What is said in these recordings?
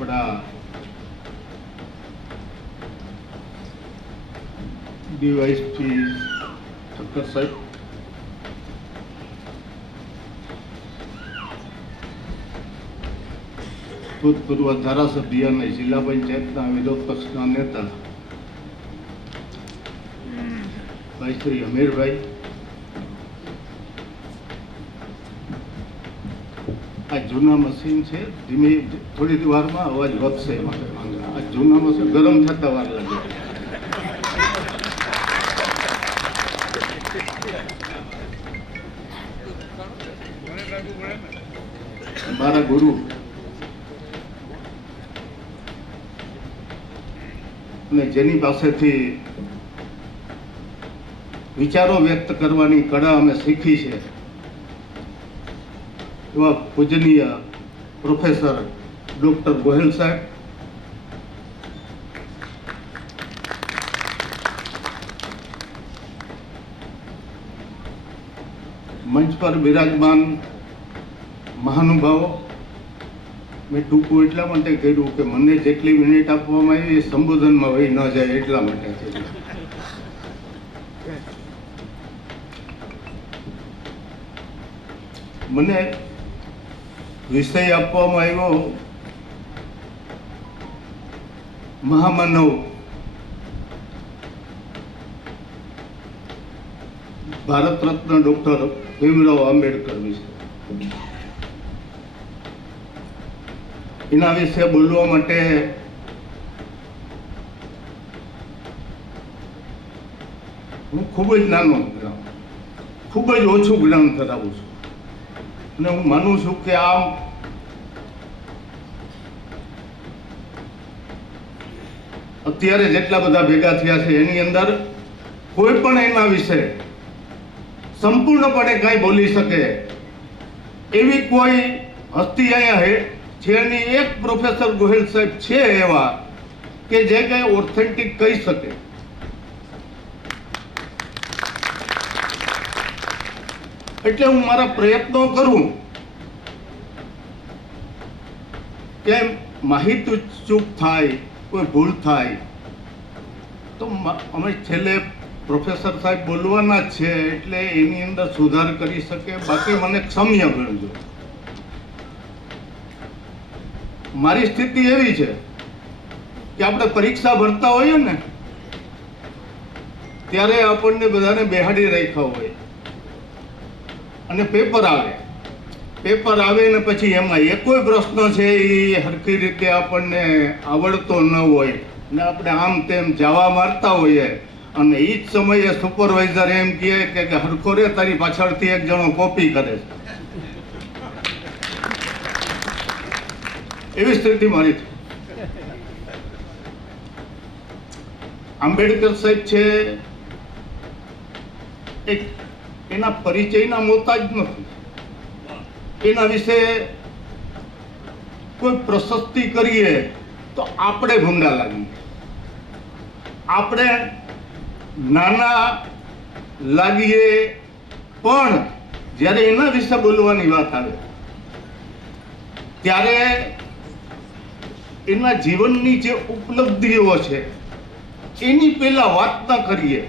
આપણા ડીવાયએસપી ઠક્કર સાહેબ, ભૂતપૂર્વ ધારાસભ્ય અને જિલ્લા પંચાયતના વિરોધ પક્ષના નેતા ભાઈ શ્રી અમીરભાઈ, આ જૂના મશીન છે, ધીમે થોડી વારમાં અવાજ વધશે. આ જૂના મશીન ગરમ થતા વાર લાગે. મારા ગુરુ અને જેની પાસેથી વિચારો વ્યક્ત કરવાની કળા અમે શીખી છે એવા પૂજનીય પ્રોફેસર ડૉક્ટર ગોહિલ સાહેબ, મંચ પર બિરાજમાન મહાનુભાવો, મેં ટૂંકું એટલા માટે કર્યું કે મને જેટલી મિનિટ આપવામાં આવી એ સંબોધનમાં વહી ન જાય એટલા માટે કર્યું. મને વિષય આપવામાં આવ્યો મહામાનવ ભારત રત્ન ડૉક્ટર ભીમરાવ આંબેડકર વિશે. એના વિશે બોલવા માટે હું ખૂબ જ નાનો જ્ઞાન, ખૂબ જ ઓછું જ્ઞાન ધરાવું છું અને હું માનું છું કે આમ અત્યારે જેટલા બધા ભેગા થયા છે એની અંદર કોઈ પણ એના વિશે સંપૂર્ણપણે કાંઈ બોલી શકે એવી કોઈ હસ્તી અહીંયા છે નહીં. એક પ્રોફેસર ગોહિલ સાહેબ છે એવા કે જે કંઈ ઓથેન્ટિક કહી શકે. એટલે હું મારા પ્રયત્નો કરું કે માહિતી ચૂક થાય, કોઈ ભૂલ થાય તો અમે છેલ્લે પ્રોફેસર સાહેબ બોલવાના જ છે એટલે એની અંદર સુધાર કરી શકે. બાકી મને ક્ષમ્ય ગણજો. મારી સ્થિતિ એવી છે કે આપણે પરીક્ષા ભરતા હોઈએ ને ત્યારે આપણને બધાને બેહાડી રાખ્યા હોય અને પેપર આવે ને પછી એમાં એક કોઈ પ્રશ્ન છે એ હરખી રીતે આપણને આવડતો ન હોય ને આપણે આમ તેમ જાવા મારતા હોઈએ અને એ જ સમયે સુપરવાઇઝર એમ કહે કે હરખો રે તારી પાછળથી એક જણો કોપી કરે છે. એવી સ્થિતિ મારી છે. આંબેડકર સાહેબ છે એક એના પરિચયના મોતાજ નથી. એના વિશે કોઈ પ્રશસ્તિ કરીએ તો આપણે ભૂંડા લાગીએ, આપણે નાના લાગીએ. પણ જ્યારે એના વિશે બોલવાની વાત આવે ત્યારે એના જીવનની જે ઉપલબ્ધિઓ છે એની પહેલા વાત ન કરીએ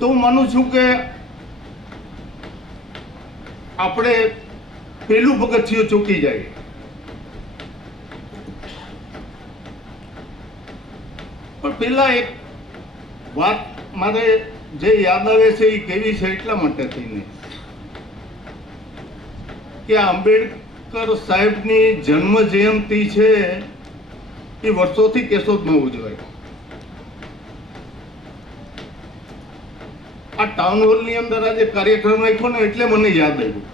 તો હું માનું છું કે આપણે પેલું પગથિયું ચૂકી જાય. પણ પેલા એક વાત મારે જે યાદ આવે છે એ કેવી છે એટલા માટે થઈને કે આંબેડકર સાહેબની જન્મ જયંતિ છે એ વર્ષોથી કેશોદમાં ઉજવાય. આ ટાઉન હોલની અંદર આજે કાર્યક્રમ રાખ્યો ને એટલે મને યાદ આવ્યું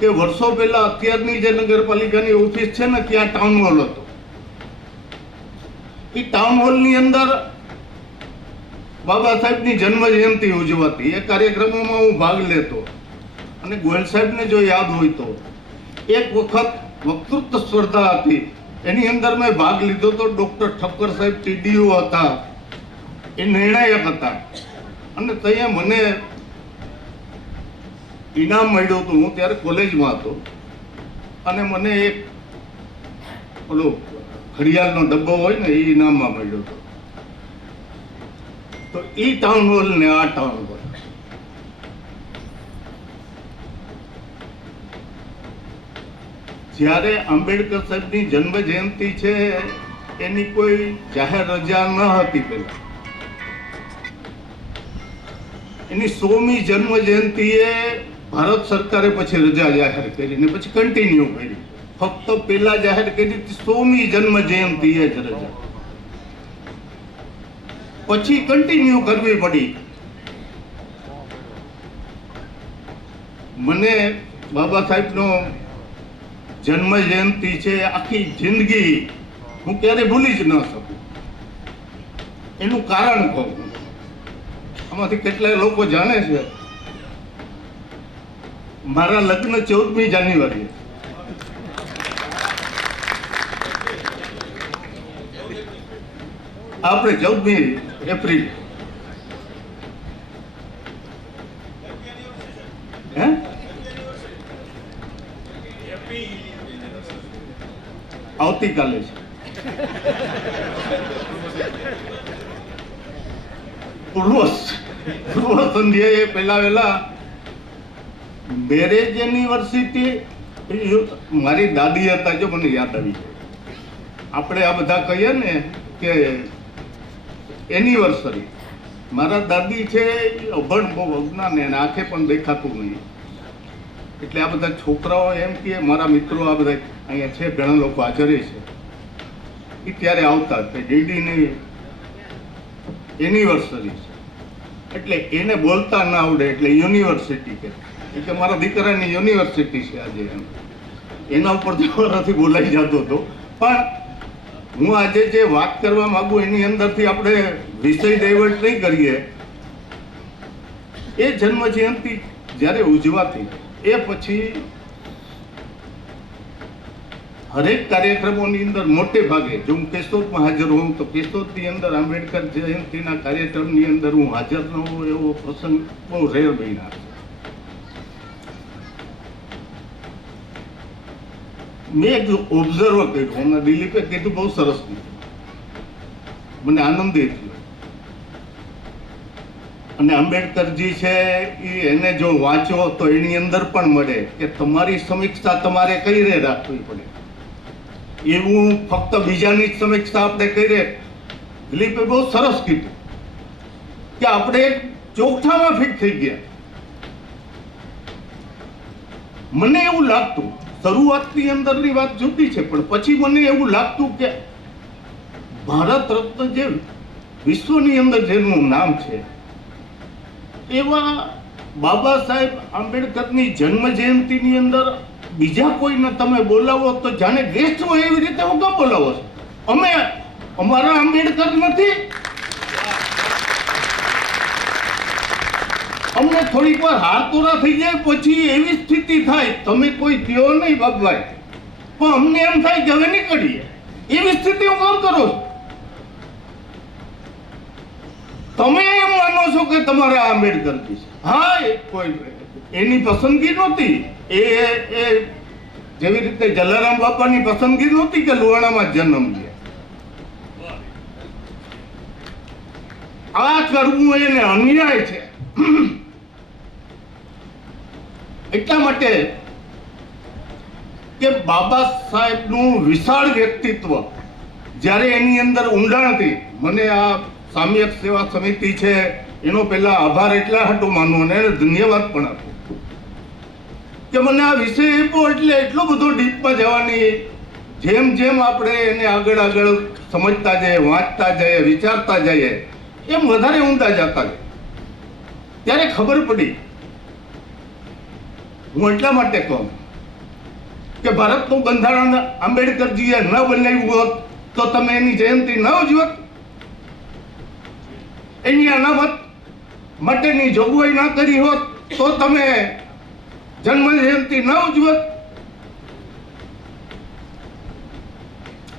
કે વર્ષો પહેલા અત્યારની જે નગરપાલિકાની ઓફિસ છે ને ત્યાં ટાઉન હોલ હતો. એ ટાઉન હોલની અંદર બાબા સાહેબની જન્મ જયંતિ ઉજવાતી. એ કાર્યક્રમોમાં હું ભાગ લેતો અને ગોયલ સાહેબને જો યાદ હોય તો એક વખત વક્તૃત્વ સ્પર્ધા હતી એની અંદર મેં ભાગ લીધો તો ડૉક્ટર ઠક્કર સાહેબ ટીડીઓ હતા, એ નિર્ણાયક હતા અને ત્યાં મને ઇનામ મળ્યું હતું. હું ત્યારે કોલેજમાં હતો અને મને એક ઓલો ઘડિયાળનો ડબ્બો હોય ને એ ઇનામમાં મળ્યો હતો. તો એ ટાઉન હોલ ને આ ટાઉન હોલ, જ્યારે આંબેડકર સાહેબની જન્મ જયંતિ છે એની કોઈ જાહેર રજા ન હતી. પહેલા એની 100મી જન્મ જયંતિએ ભારત સરકારે પછી રજા જાહેર કરી ને પછી કન્ટિન્યુ કરી. ફક્ત પેલા જાહેર કરી 100મી જન્મ જયંતિએ જ રજા, પછી કન્ટિન્યુ કરવી પડી. મને બાબા સાહેબનો જન્મ જયંતિ છે આખી જિંદગી હું ક્યારે ભૂલી જ ન શકું. એનું કારણ કહું, આમાંથી કેટલાય લોકો જાણે છે, મારા લગ્ન 14મી જાન્યુઆરી, આપણે 14મી એપ્રિલ, આવતીકાલે છે. પૂર્વ સંધ્યાએ પહેલા મેરેજ એનિવર્સિટી, મારી દાદી હતા, જો મને યાદ આવી. આપણે આ બધા કહીએ ને કે એનિવર્સરી, મારા દાદી છે અભણ, બહુ અજ્ઞાન, એને આંખે પણ દેખાતું નહીં. એટલે આ બધા છોકરાઓ એમ કે મારા મિત્રો આ બધા અહીંયા છે, ઘણા લોકો હાજર છે, એ ત્યારે આવતા કે ડીડીની એનિવર્સરી છે, એટલે એને બોલતા ના આવડે એટલે યુનિવર્સિટી કે મારા દીકરાની યુનિવર્સિટી છે આજે. એના ઉપર મારાથી બોલાઈ જતો હતો. પણ હું આજે જે વાત કરવા માંગુ એની અંદરથી આપણે વિષય ડાયવર્ટ નહીં કરીએ. એ જન્મ જયંતિ જ્યારે ઉજવાતી, એ પછી હરેક કાર્યક્રમોની અંદર મોટે ભાગે, જો હું કેશોદમાં હાજર હોઉં તો કેશોદની અંદર આંબેડકર જયંતિના કાર્યક્રમની અંદર હું હાજર ન હોઉં એવો પ્રસંગ બહુ રેર બન્યા. મેં એક ઓબ્ઝર્વ કર્યું, હમણાં દિલીપે કીધું બહુ સરસ, મને આનંદિત થયો. અને આંબેડકરજી છે એને જો વાંચો તો એની અંદર પણ મળે કે તમારી સમીક્ષા તમારે કઈ રીતે રાખવી પડે. એવું ફક્ત બીજાની જ સમીક્ષા આપણે કરીએ. દિલીપે બહુ સરસ કીધું કે આપણે ચોકઠામાં ફિટ થઈ ગયા. મને એવું લાગતું, શરૂઆતની અંદરની વાત જુદી છે, પણ પછી મને એવું લાગતું કે ભારત રત્ન જે વિશ્વની અંદર જેનું નામ છે એવા બાબા સાહેબ આંબેડકરની જન્મ જયંતિની અંદર બીજા કોઈને તમે બોલાવો તો જાણે ગેસ્ટ હોય એવી રીતે હું કેમ બોલાવો છો? અમે અમારા આંબેડકર નથી? અમને થોડીક વાર હારતોરા થઈ જાય, પછી એવી સ્થિતિ થાય તમે કોઈ કયો નહીં બાપભાઈ, પણ અમને એમ થાય કે હવે નીકળીએ. એવી સ્થિતિ હું કામ કરો છો? તમે એમ માનો છો કે તમારા આંબેડકરજી છે? હા, એ કોઈ એની પસંદગી નહોતી. એ જેવી રીતે જલારામ બાપાની પસંદગી નહોતી કે લુહાણામાં જન્મ લે. આ કરવું એને અન્યાય છે. એટલા માટે કે બાબા સાહેબનું વિશાળ વ્યક્તિત્વ જ્યારે એની અંદર ઊંડાણથી, મને આ સામ્યક સેવા સમિતિ છે એનો પહેલા આભાર એટલા હાટું માનવું અને એને ધન્યવાદ પણ આપું કે મને આ વિષય આપ્યો, એટલે એટલો બધો ડીપમાં જવાની, જેમ જેમ આપણે એને આગળ સમજતા જઈએ, વાંચતા જઈએ, વિચારતા જઈએ, એમ વધારે ઊંડા જતા જાય. ત્યારે ખબર પડી. હું એટલા માટે કહું કે ભારતનું બંધારણ આંબેડકરજીએ ન બનાવ્યું હોત તો તમે એની જયંતિ ન ઉજવત, એની અનામત માટેની જોગવાઈ ના કરી હોત તો તમે જન્મ જયંતિ ન ઉજવત,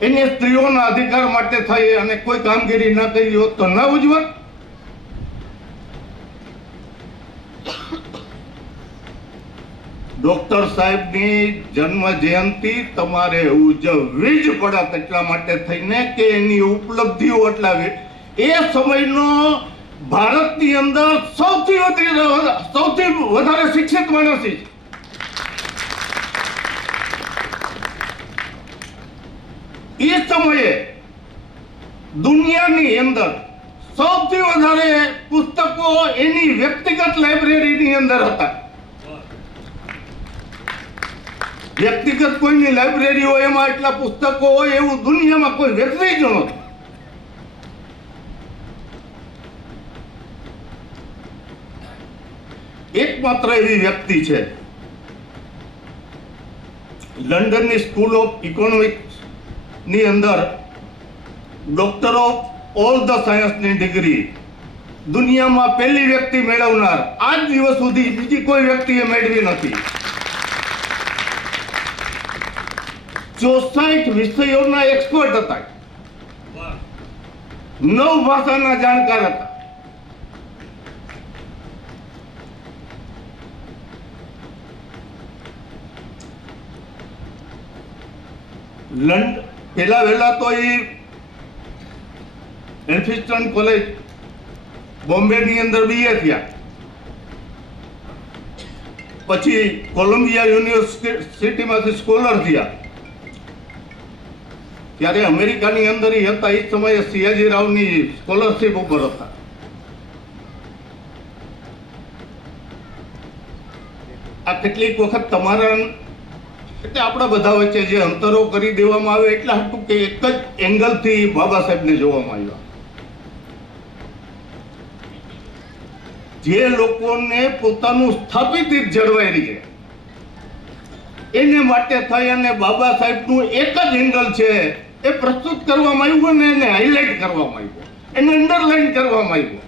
એને સ્ત્રીઓના અધિકાર માટે થઈ અને કોઈ કામગીરી ન કરી હોત તો ન ઉજવત. ડોક્ટર સાહેબની જન્મ જયંતિ તમારે ઉજવવી જ પડે, એટલા માટે થઈને કે એની ઉપલબ્ધિઓ એટલા એ સમયનો ભારતની અંદર સૌથી વધારે શિક્ષિત માણસ છે. એ સમયે દુનિયાની અંદર સૌથી વધારે પુસ્તકો એની વ્યક્તિગત લાઇબ્રેરીની અંદર હતા. વ્યક્તિગત કોઈની લાઇબ્રેરી હોય એમાં એટલા પુસ્તકો હોય એવું દુનિયામાં કોઈ વ્યક્તિ જ નહોતું. એકમાત્ર એવી વ્યક્તિ છે લંડનની સ્કૂલ ઓફ ઇકોનોમિક્સ ની અંદર ડોક્ટર ઓફ ઓલ ધ સાયન્સની ડિગ્રી દુનિયામાં પહેલી વ્યક્તિ મેળવનાર આજ દિવસ સુધી બીજી કોઈ વ્યક્તિએ મેળવી નથી. 64 વિષયોના એક્સપર્ટ હતા, 9 ભાષાના જાણકાર હતા. પેલા વહેલા તો એ એલ્ફિન્સ્ટન કોલેજ બોમ્બે ની અંદર બીએ થયા, પછી કોલંબિયા યુનિવર્સિટીમાંથી સ્કોલર થયા. ત્યારે અમેરિકાની અંદર હતા, એ સમયે સિયાજી રાવની સ્કોલરશીપ ઉપર હતા. આ કેટલીક વખત તમારા એટલે આપણા બધા વચ્ચે જે અંતરો કરી દેવામાં આવે એટલા હતું કે એક જ એંગલથી બાબા સાહેબને જોવામાં આવ્યા. જે લોકોને પોતાનું સ્થાપિત જળવાઈ રહે એને માટે થઈ અને બાબા સાહેબનું એક જ એંગલ છે એ પ્રસ્તુત કરવામાં આવ્યું ને એને હાઇલાઇટ કરવામાં આવ્યું, એને અંડરલાઈન કરવામાં આવ્યું.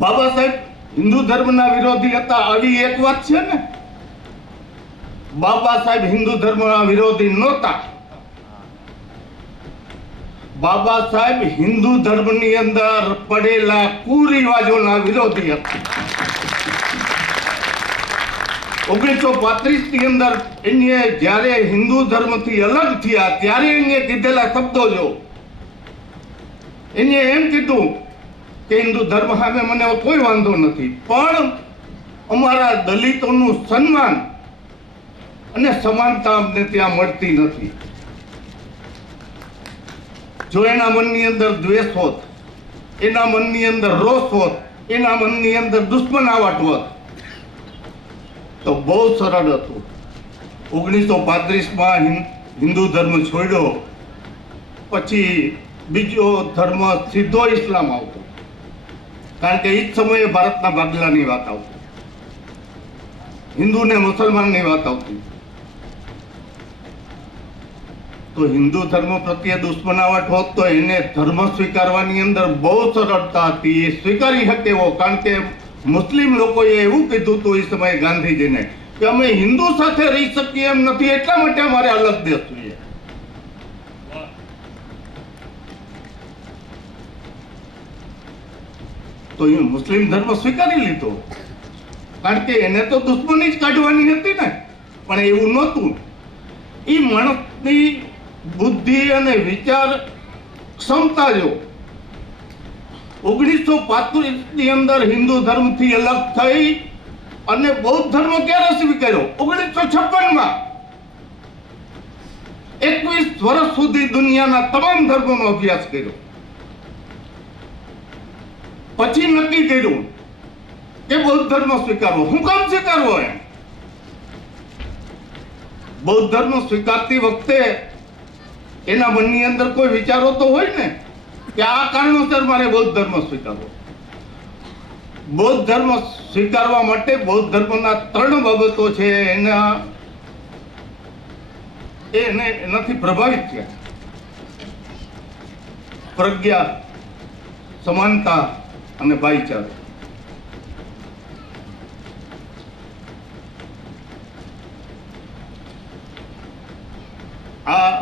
બાબા સાહેબ હિન્દુ ધર્મના વિરોધી હતા આવી એક વાત છે ને. બાબા સાહેબ હિન્દુ ધર્મના વિરોધી નહોતા. બાબા સાહેબ હિન્દુ ધર્મની અંદર પડેલા કુરિવાજોના વિરોધી હતા. 1935 ની અંદર એને જ્યારે હિન્દુ ધર્મથી અલગ થયા ત્યારે એને કીધેલા શબ્દો જો, એને એમ કીધું કે હિન્દુ ધર્મ સામે મને કોઈ વાંધો નથી, પણ અમારા દલિતોનું સન્માન અને સમાનતા અમને ત્યાં મળતી નથી. જો એના મનની અંદર દ્વેષ હોત, એના મનની અંદર રોષ હોત, એના મનની અંદર દુશ્મનાવટ હોત તો બહુ સરળ હતું. 1935માં હિન્દુ ધર્મ છોડ્યો પછી બીજો ધર્મ સીધો ઇસ્લામ આવતો, કારણ કે એ જ સમયે ભારતના ભાગલાની વાત આવતી, હિન્દુ ને મુસલમાનની વાત આવતી. તો હિન્દુ ધર્મ પ્રત્યે દુશ્મનાવટ હોત તો એને ધર્મ સ્વીકારવાની અંદર બહુ સરળતા હતી, એ સ્વીકારી શકે એવો. કારણ કે મુસ્લિમ લોકોએ એવું કીધું હતું એ સમયે ગાંધીજીને કે અમે હિન્દુ સાથે રહી શકીએ એમ નથી, એટલા માટે અમારે અલગ દેશ જોઈએ. તો એ મુસ્લિમ ધર્મ સ્વીકારી લીધો, કારણ કે એને તો દુશ્મની જ કાઢવાની હતી ને. પણ એવું નહોતું. એ માણસની બુદ્ધિ અને વિચાર ક્ષમતા જો 1935 ની અંદર હિન્દુ ધર્મથી અલગ થઈ અને બૌદ્ધ ધર્મ ક્યારે સ્વીકાર્યો? 1956માં. 21 વર્ષ સુધી દુનિયાના તમામ ધર્મોનો અભ્યાસ કર્યો, પછી નક્કી કર્યું કે બૌદ્ધ ધર્મ સ્વીકારવો. હું કામ સ્વીકારવો? એમ બૌદ્ધ ધર્મ સ્વીકારતી વખતે એના મનની અંદર કોઈ વિચારો તો હોય ને કે આ કારણોસર મારે બૌદ્ધ ધર્મ સ્વીકારવો. બૌદ્ધ ધર્મ સ્વીકારવા માટે બૌદ્ધ ધર્મના 3 બાબતો છે, એનાથી પ્રભાવિત થયા: પ્રજ્ઞા, સમાનતા અને ભાઈચારો. આ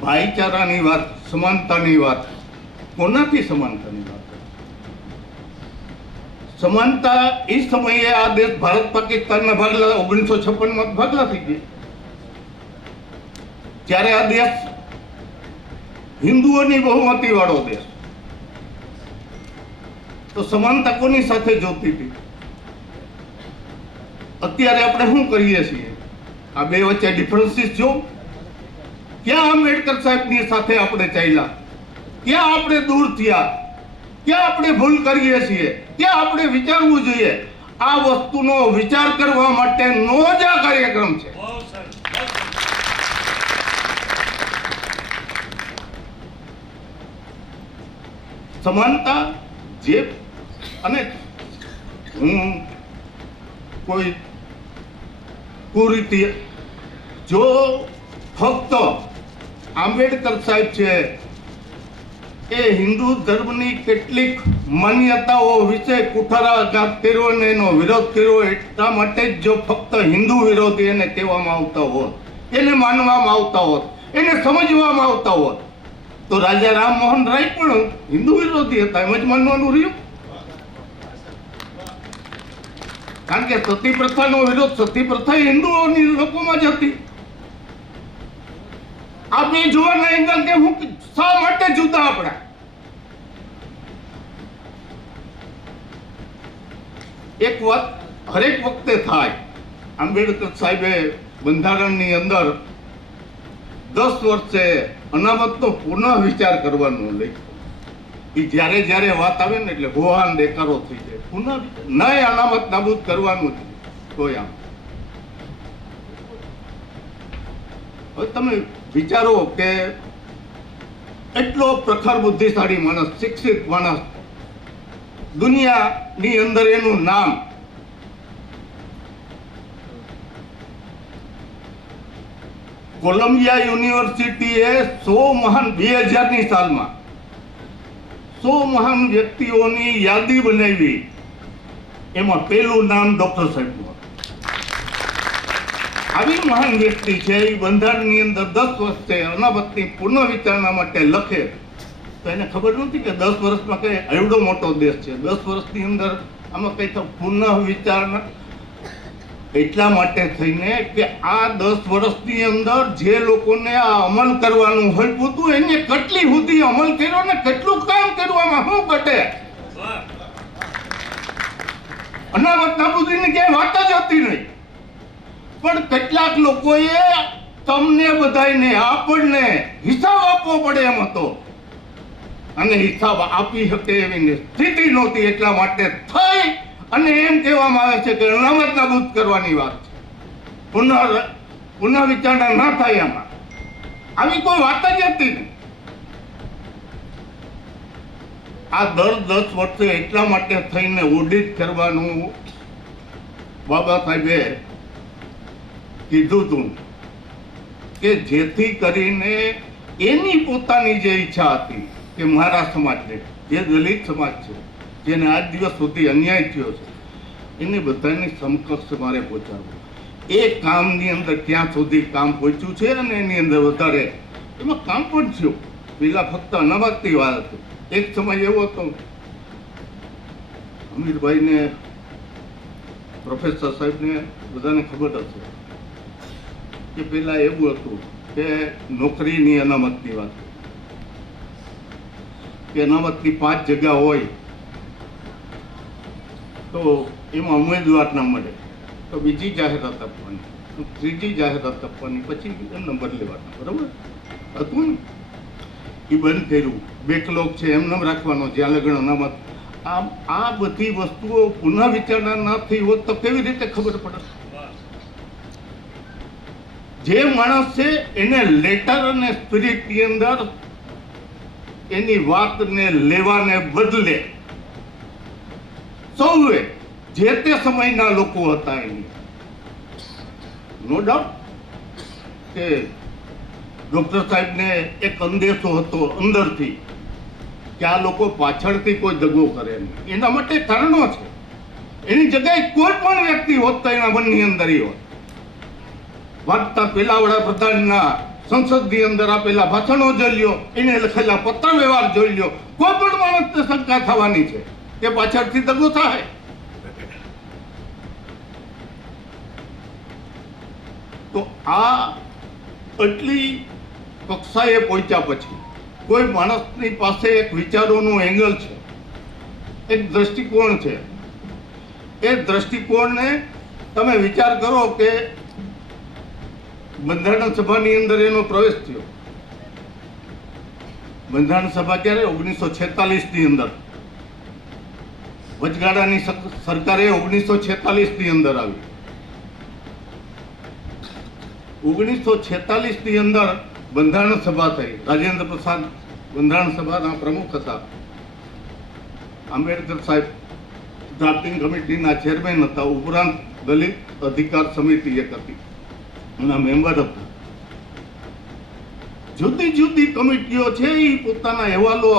ભાઈચારાની વાત, સમાનતાની વાત, કોનાથી સમાનતાની વાત? સમાનતા એ સમયે આ દેશ ભારત પાકિસ્તાનના ભાગલા 1956 ભાગલા થઈ ગયા, ત્યારે આ દેશ હિન્દુઓની બહુમતી વાળો દેશ, તો સમાનતા કોની સાથે જોતી હતી? અત્યારે આપણે શું કરીએ છીએ? આ બે વચ્ચે ડિફરન્સીસ જો. ક્યાં આંબેડકર સાહેબની સાથે આપણે ચાલ્યા, ક્યાં આપણે દૂર થયા, ક્યાં આપણે ભૂલ કરીએ છીએ, ક્યાં આપણે વિચારવું જોઈએ? આ વસ્તુનો વિચાર કરવા માટેનો જ આ કાર્યક્રમ છે. સમાનતા જે, અને હું કોઈ કુરીતિ, જો ફક્ત આંબેડકર સાહેબ છે એ હિન્દુ ધર્મની કેટલીક માન્યતાઓ વિશે કુઠારાઘાત કર્યો અને એનો વિરોધ કર્યો, એટલા માટે જ જો ફક્ત હિન્દુ વિરોધી એને કહેવામાં આવતા હોત, એને માનવામાં આવતા હોત, એને સમજવામાં આવતા હોત, તો રાજા રામમોહન રાય પણ હિન્દુ વિરોધી હતા, એમ જ માનવાનું રહ્યું. કારણ કે સતી પ્રથાનો વિરોધ, સતી પ્રથા હિન્દુઓની લોકોમાં જ હતી. આ બે જોવાના એંગલ કે હું શા માટે જુદા આપણા? એક વાત હરેક વખતે થાય. આંબેડકર સાહેબે બંધારણની અંદર 10 વર્ષે અનામતનો પુનઃ વિચાર કરવાનું લખ્યું. એ જ્યારે જ્યારે વાત આવે ને એટલે હોહાન દેકારો થઈ જાય. પુનઃ નહીં અનામત નાબૂદ કરવાનું જ તો આમ. હવે તમે વિચારો કે એટલો પ્રખર બુદ્ધિશાળી માણસ, શિક્ષિત માણસ, દુનિયાની અંદર એનું નામ, કોલંબિયા યુનિવર્સિટીએ 100 મહાન 2000ની સાલમાં 100 મહાન વ્યક્તિઓની યાદી બનાવી, એમાં પહેલું નામ ડોક્ટર સાહેબનું. આવી મહાન વ્યક્તિ છે એ બંધારણની અંદર 10 વર્ષે અનામતની પુનઃ વિચારણા માટે લખે, તો એને ખબર નથી કે 10 વર્ષમાં કઈ એવડો મોટો દેશ છે, 10 વર્ષની અંદર આમાં કઈ પુનઃ વિચારણા. એટલા માટે થઈને કે આ 10 વર્ષની અંદર જે લોકોને આ અમલ કરવાનું હોય પૂતું, એને કેટલી સુધી અમલ કર્યો ને કેટલું કામ કરવામાં શું ઘટે? અનામત નાબૂદીની ક્યાંય વાત જ હતી નહીં. પણ કેટલાક લોકોએ તમને બધાને આપણને હિસાબ આપવો પડે એમ હતો, અને હિસાબ આપી શકે એવી સ્થિતિ નહોતી. એટલા માટે થઈ અને એમ કહેવામાં આવે છે કે અનામત નાબૂદ કરવાની વાત છે, પુનઃ વિચારણા ના થાય એમાં. આવી કોઈ વાત જ હતી નહીં. આ દર 10 વર્ષે એટલા માટે થઈને ઓડિટ કરવાનું બાબા સાહેબે કીધું હતું કે જેથી કરીને એની પોતાની જે ઈચ્છા હતી કે મારા સમાજને, જે દલિત સમાજ છે, જેને આજ દિવસ સુધી અન્યાય થયો છે, એને બધાની સમકક્ષ મારે પહોંચાડવું. એ કામની અંદર ક્યાં સુધી કામ પહોંચ્યું છે અને એની અંદર વધારે એમાં કામ પણ થયું. પેલા ફક્ત અનામતની વાત હતી. એક સમય એવો હતો, અમીરભાઈને, પ્રોફેસર સાહેબને બધાને ખબર હશે કે પેલા એવું હતું કે નોકરીની અનામતની વાત, કે અનામતની 5 જગ્યા હોય તો એમાં ઉમેદવાર ના મળે તો બીજી જાહેરાત આપવાની, ત્રીજી જાહેરાત આપવાની, પછી નંબર લેવાના. બરાબર હતું ને? એ બંધ કર્યું. બેકલોગ છે એમને રાખવાનો, જ્યાં લગન અનામત. આ બધી વસ્તુઓ પુનઃ વિચારણા ના થઈ હોત તો કેવી રીતે ખબર પડે? જે માણસ છે એને લેટર અને સ્પિરિટની અંદર એની વાતને લેવાને બદલે સૌએ જે તે સમયના લોકો હતા એની, નો ડાઉટ કે ડોક્ટર સાહેબને એક અંદેશો હતો અંદરથી કે આ લોકો પાછળથી કોઈ દગો કરે નહીં. એના માટે કારણો છે. એની જગ્યાએ કોઈ પણ વ્યક્તિ હોત તો એના મનની અંદર એ હોત. વાંચતા પેલા વડાપ્રધાનના સંસદની અંદર આપેલા ભાષણો જોઈ લ્યો, એને લખેલા પત્ર વ્યવહાર જોઈ લ્યો, કોઈ પણ માણસને શંકા થવાની છે કે પાછળથી દગો થાય. તો આ એટલી કક્ષાએ પહોંચ્યા પછી કોઈ માણસની પાસે એક વિચારોનું એંગલ છે, એક દ્રષ્ટિકોણ છે. એ દ્રષ્ટિકોણને તમે વિચાર કરો કે બંધારણ સભાની અંદર એનો પ્રવેશ થયો. બંધારણ સભા ક્યારે? 1946ની અંદર. વચગાળાની સરકારે 1946ની અંદર આવી. 1946ની અંદર બંધારણ સભા થઈ. રાજેન્દ્ર પ્રસાદ બંધારણ સભાના પ્રમુખ હતા. આંબેડકર સાહેબ ડ્રાફ્ટિંગ કમિટીના ચેરમેન હતા. ઉપરાંત દલિત અધિકાર સમિતિ એક હતી, એના મેમ્બર હતા. જુદી જુદી કમિટીઓ છે, એ પોતાના અહેવાલો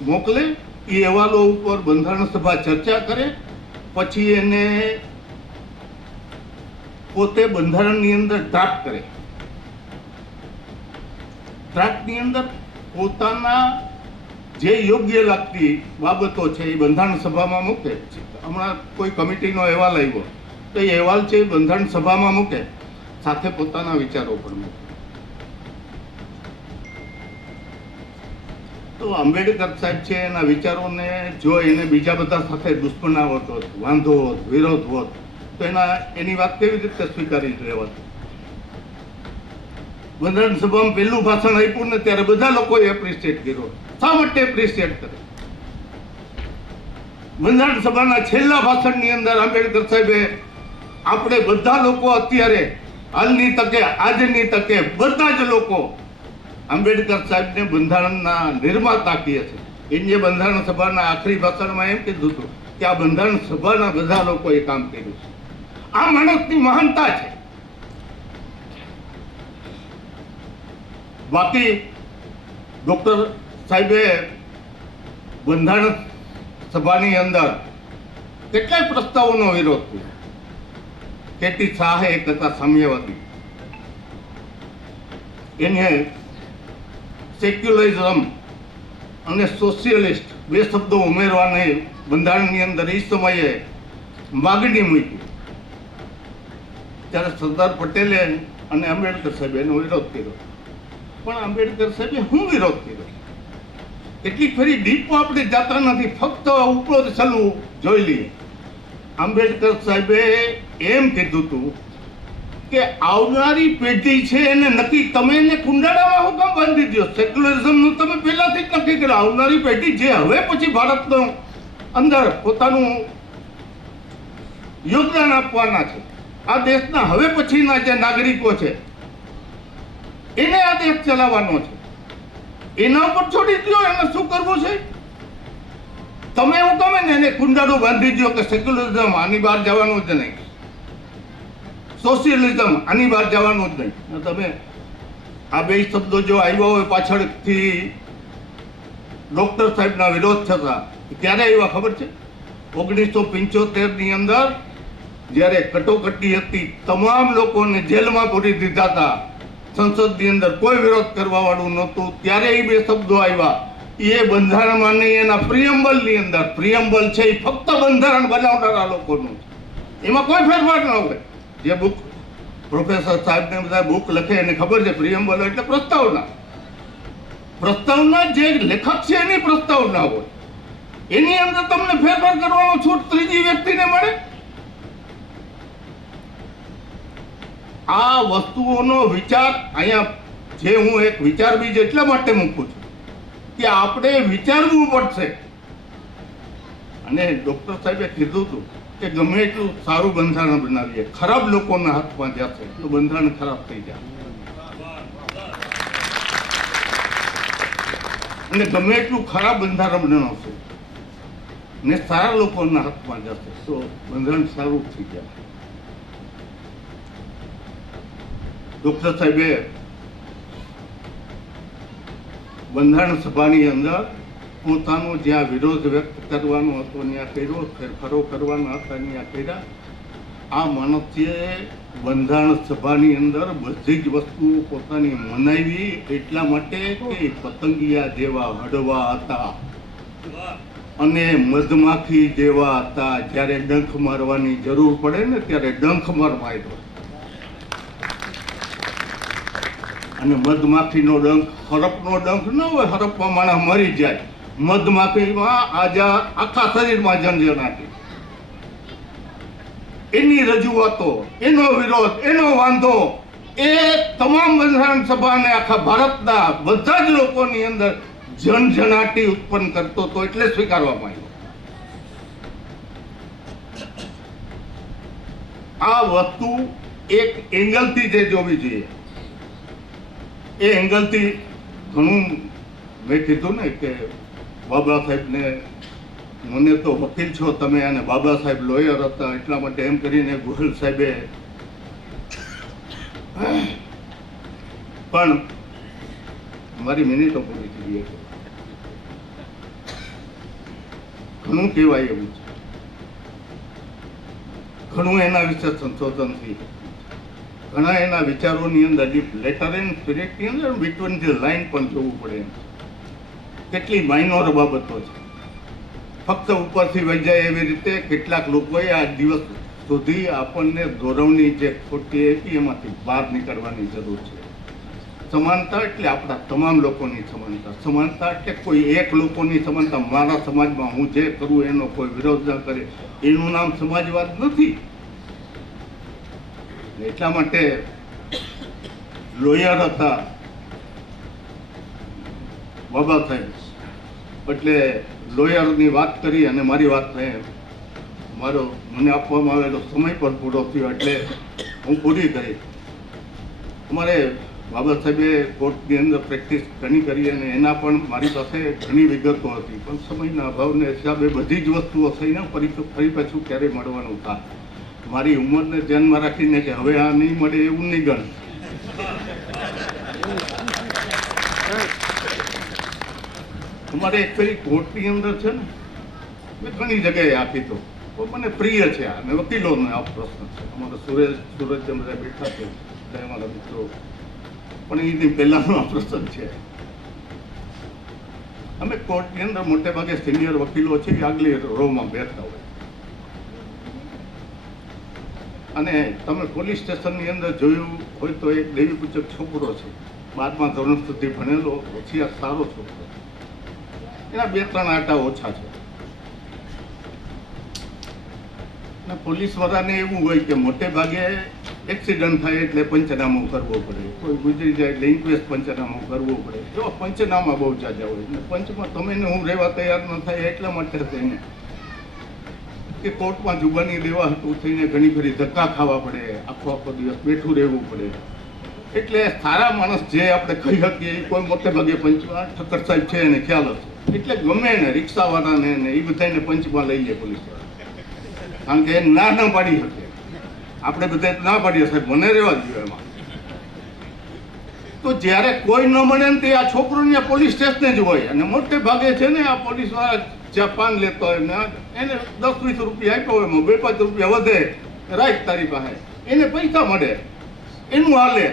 મોકલે. એ અહેવાલો ઉપર બંધારણ સભા ચર્ચા કરે, પછી એને પોતે બંધારણની અંદર ડ્રાફ્ટ કરે. ડ્રાફ્ટની અંદર પોતાના જે યોગ્ય લાગતી બાબતો છે એ બંધારણ સભામાં મૂકે. હમણાં કોઈ કમિટીનો અહેવાલ આવ્યો તો એ અહેવાલ છે એ બંધારણ સભામાં મૂકે, સાથે પોતાના વિચારો પણ મૂકે. તો આંબેડકર સાહેબ છે એના વિચારોને જો એને બીજા બધા સાથે દુશ્મનાવટ હોત, વાંધો હોત, વિરોધ હોત, તો એની વાત કેવી રીતે સ્વીકારી લેવાત? બંધારણ સભામાં પહેલું ભાષણ આપ્યું ને ત્યારે બધા લોકોએ એપ્રિશિએટ કર્યો. શા માટે એપ્રિશિએટ કરે? બંધારણ સભાના છેલ્લા ભાષણની અંદર આંબેડકર સાહેબે આપણે બધા લોકો અત્યારે હાલની તકે, આજની તકે બધા જ લોકો આંબેડકર સાહેબને બંધારણના નિર્માતા કહે છે. એને બંધારણ સભાના આખરી ભાષણમાં એમ કીધું હતું કે આ બંધારણ સભાના બધા લોકોએ કામ કર્યું છે. આ માણસની મહાનતા છે. બાકી ડોક્ટર સાહેબે બંધારણ સભાની અંદર કેટલાય પ્રસ્તાવોનો વિરોધ કર્યો. કેટી શાહે એક હતા સામ્યવાદી, એને સેક્યુલરિઝમ અને સોશિયલિસ્ટ બે શબ્દો ઉમેરવાની બંધારણની અંદર એ સમયે માગણી મૂકી. ત્યારે સરદાર પટેલે અને આંબેડકર સાહેબે એનો વિરોધ કર્યો. પણ આંબેડકર સાહેબે શું વિરોધ કર્યો? એટલી ફરી ડીપ આપણે જાતા નથી, ફક્ત ઉપર છલું જોઈ લઈએ. આંબેડકર સાહેબે એમ કીધું હતું કે આવનારી પેઢી છે એને નક્કી, તમે એને કુંડાળામાં હું કામ બાંધી દો? સેક્યુલરિઝમનું તમે પહેલાથી જ નક્કી કર્યું. આવનારી પેઢી જે હવે પછી ભારતનો અંદર પોતાનું યોગદાન આપવાના છે, આ દેશના હવે પછીના જે નાગરિકો છે એને આ દેશ ચલાવવાનો છે, એના ઉપર છોડી દો. એને શું કરવું છે? તમે એવું ગમે ને એને કુંડાળું બાંધી દો કે સેક્યુલરિઝમ આની બહાર જવાનું જ નહીં, સોશિયલિઝમ આની બહાર જવાનું જ નહીં. તમે આ બે શબ્દો જો આવ્યા હોય પાછળથી ડોક્ટર સાહેબના વિરોધ થતા, ક્યારે આવ્યા ખબર છે? 1975ની અંદર જ્યારે કટોકટી હતી, તમામ લોકોને જેલમાં પૂરી દીધા હતા, સંસદની અંદર કોઈ વિરોધ કરવા વાળું નહોતું, ત્યારે એ બે શબ્દો આવ્યા. એ બંધારણમાં નહીં, એના પ્રિયમ્બલની અંદર. પ્રિયમ્બલ છે એ ફક્ત બંધારણ બનાવનારા લોકોનું, એમાં કોઈ ફેરફાર ન હોય. જે બુક પ્રોફેસર સાહેબને બધા બુક લખે એને ખબર છે, પ્રિયમ્બલ એટલે પ્રસ્તાવના. પ્રસ્તાવના જે લેખક છે એની પ્રસ્તાવના હોય, એની અંદર તમને ફેરફાર કરવાનો છૂટ ત્રીજી વ્યક્તિને મળે. આ વસ્તુઓનો વિચાર અહીંયા જે હું એક વિચાર બીજ એટલા માટે મૂકું છું કે આપણે વિચારવું પડશે. અને ડોક્ટર સાહેબે કીધું હતું કે ગમે એટલું સારું બંધારણ બનાવીએ, ખરાબ લોકોના હાથમાં જશે તો બંધારણ ખરાબ થઈ જાય. અને ગમે એટલું ખરાબ બંધારણ બનાવશે ને સારા લોકોના હાથમાં જશે તો બંધારણ સારું થઈ જાય. ડોક્ટર સાહેબે બંધારણ સભાની અંદર પોતાનો જ્યાં વિરોધ વ્યક્ત કરવાનો હતો ત્યાં કર્યો, ફેરફારો કરવાના હતા ત્યાં કર્યા. આ માણસે બંધારણ સભાની અંદર બધી જ વસ્તુઓ પોતાની મનાવી એટલા માટે કે પતંગિયા જેવા હળવા હતા અને મધમાખી જેવા હતા. જ્યારે ડંખ મારવાની જરૂર પડે ને ત્યારે ડંખ મારવાય. અને મધમાખીનો ડંખ, હરપનો ડંખ ન હોય, હરપમાં માણસ મરી જાય, મધમાખીમાં આખા શરીરમાં ઝંઝનાટી. એની રજૂઆતો, એનો વિરોધ, એનો વાંધો એ તમામ બંધારણ સભાને આખા ભારતના બધા જ લોકોની અંદર ઝંઝનાટી ઉત્પન્ન કરતો હતો, એટલે સ્વીકારવામાં આવ્યો. આ વસ્તુ એક એંગલથી જે જોવી જોઈએ, એ એંગલથી ઘણું મેં કીધું ને કે બાબા સાહેબને, મને તો વકીલ છો તમે, અને બાબા સાહેબ લોયર હતા એટલા માટે એમ કરીને ગોહિલ સાહેબે પણ મારી મિનિટો પૂરી થઈ ગઈ. ઘણું કહેવાય એવું છે, ઘણું એના વિશે સંશોધન થઈ, ઘણા એના વિચારોની અંદર ડીપ લેટર એન્ડ સ્પિરિટની અંદર બિટવીન ધી લાઈન પણ જોવું પડે એમ. કેટલી માઇનોર બાબતો છે, ફક્ત ઉપરથી વહી જાય એવી રીતે કેટલાક લોકોએ આ દિવસ સુધી આપણને દોરવણી જે ખોટી હતી એમાંથી બહાર નીકળવાની જરૂર છે. સમાનતા એટલે આપણા તમામ લોકોની સમાનતા. સમાનતા એટલે કોઈ એક લોકોની સમાનતા. મારા સમાજમાં હું જે કરું એનો કોઈ વિરોધ ન કરે, એનું નામ સમાજવાદ નથી. એટલા માટે લોયર હતા બાબા સાહેબ, એટલે લોયરની વાત કરી અને મારી વાત મને આપવામાં આવેલો સમય પણ પૂરો થયો એટલે હું પૂરી કરી. અમારે બાબા સાહેબે કોર્ટની અંદર પ્રેક્ટિસ ઘણી કરી અને એના પણ મારી પાસે ઘણી વિગતો હતી, પણ સમયના અભાવને હિસાબે બધી જ વસ્તુઓ થઈને ફરી પાછું ક્યારેય મળવાનું થાય. મારી ઉંમરને ધ્યાનમાં રાખીને કે હવે આ નહીં મળે એવું નહીં ગણ. અમારે એકચુઅલી કોર્ટની અંદર છે ને, મેં ઘણી જગ્યાએ આપી તો મને પ્રિય છે અને વકીલોનો આ પ્રશ્ન છે. અમારો સુરજ બધા બેઠા છે અમારા મિત્રો, પણ એની પહેલાનો આ પ્રશ્ન છે. અમે કોર્ટની અંદર મોટે ભાગે સિનિયર વકીલો છે એ આગલી રોમાં બેઠતા હોય, અને તમે પોલીસ સ્ટેશનની અંદર જોયું હોય તો એક દેવી પૂજક છોકરો છે, 12મા ધોરણ સુધી ભણેલો, હોશિયાર સારો છોકરો, એના 2-3 આટા ઓછા છે. અને પોલીસ વાળાને એવું હોય કે મોટે ભાગે એક્સિડન્ટ થાય એટલે પંચનામું કરવો પડે, કોઈ ગુજરી જાય એટલે ઇન્ક્વેસ્ટ પંચનામું કરવો પડે, એવા પંચનામા બહુ જાજા હોય. અને પંચમાં તમે ને હું રહેવા તૈયાર ન થાય એટલા માટે થઈને કે કોર્ટમાં જુબાની દેવા હતું થઈને ઘણી ફરી ધક્કા ખાવા પડે, આખો દિવસ બેઠું રહેવું પડે. એટલે સારા માણસ જે આપણે કહી શકીએ એ કોઈ મોટે ભાગે પંચમાં ઠક્કર સાહેબ છે એને ખ્યાલ હશે, એટલે ગમે ને રિક્ષાવાળાને ને એ બધાને પંચમાં લઈ જાય પોલીસ વાળા, કારણ કે એ ના પાડી શકે. આપણે બધા ના પાડીએ સાહેબ મને રહેવા દો એમાં. તો જ્યારે કોઈ ન મળે ને તે આ છોકરો ત્યાં પોલીસ સ્ટેશને જ હોય, અને મોટે ભાગે છે ને આ પોલીસ વાળા જ્યાં પાન લેતો હોય ને એને 10-20 રૂપિયા આપ્યો હોય, 2-5 રૂપિયા વધે રાઈટ તારી પાસે, એને પૈસા મળે, એનું હાલે.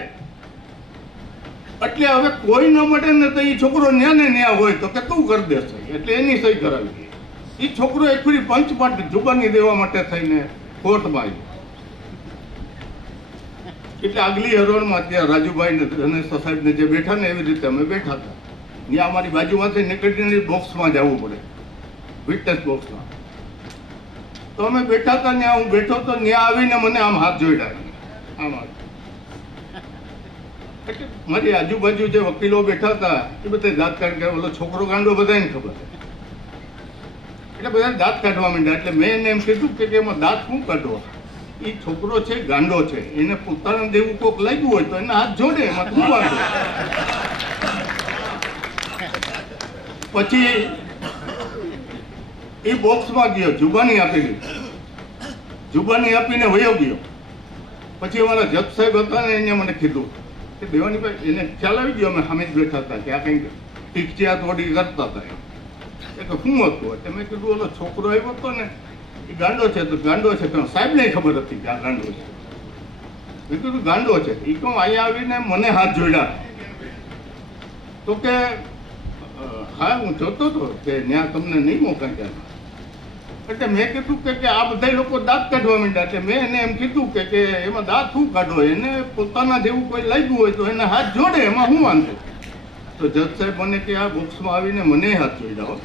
એટલે હવે કોઈ ન મળે ને તો એ છોકરો ન્યા ને ન્યા હોય તો કે તું કરી દેશે, એટલે એની સહી કરાવી. એ છોકરો એક ફરી પંચ માટે જુબાની દેવા માટે થઈને કોર્ટમાં આવ્યો. એટલે આગલી હરોળમાં ત્યાં રાજુભાઈ ને ધનેશ સાહેબ ને જે બેઠા ને એવી રીતે અમે બેઠા હતા. ત્યાં અમારી બાજુમાંથી નીકળીને બોક્સમાં જવું પડે, વિટનેસ બોક્સમાં. તો અમે બેઠા હતા, ત્યાં હું બેઠો તો ત્યાં આવીને મને આમ હાથ જોડ્યા, આમ એટલે મારી આજુબાજુ જે વકીલો બેઠા હતા એ બધા દાંત કાઢ, ઓલો છોકરો ગાંડો બધાને ખબર છે, એટલે બધા દાંત કાઢવા માંડ્યા. એટલે મેં એને એમ કીધું કે એમાં દાંત શું કાઢવો, એ છોકરો છે ગાંડો છે, એને પોતાનું દેવું કોક લાગ્યું હોય તો એના હાથ જોડે, એમાં શું વાંધો. પછી એ બોક્સમાં ગયો, જુબાની આપેલી, જુબાની આપીને વયો ગયો. પછી અમારા જજ સાહેબ હતા ને એને મને કીધું કે દેવાનીભાઈ, એને ખ્યાલ આવી ગયો, અમે સામે જ બેઠા હતા કે આ કંઈક ટીકચિયા તોડી કરતા હતા. એ તો શું હતું, એટલે મેં કીધું ઓલો છોકરો આવ્યો હતો ને એ ગાંડો છે, તો ગાંડો છે, પણ સાહેબને ખબર હતી કે આ ગાંડો છે. મેં કીધું ગાંડો છે, એ કહું અહીંયા આવીને મને હાથ જોડ્યા. તો કે હા હું જોતો હતો કે ત્યાં તમને નહીં મોકલ્યા. એટલે મેં કીધું કે આ બધા લોકો દાંત કાઢવા માંડ્યા. એટલે મેં એને એમ કીધું કે એમાં દાંત શું કાઢો, એને પોતાના જેવું કોઈ લાગ્યું હોય તો એને હાથ જોડે, એમાં શું વાંધો. તો જજ સાહેબ મને કે આ બોક્સમાં આવીને મને હાથ જોઈ જાઓ.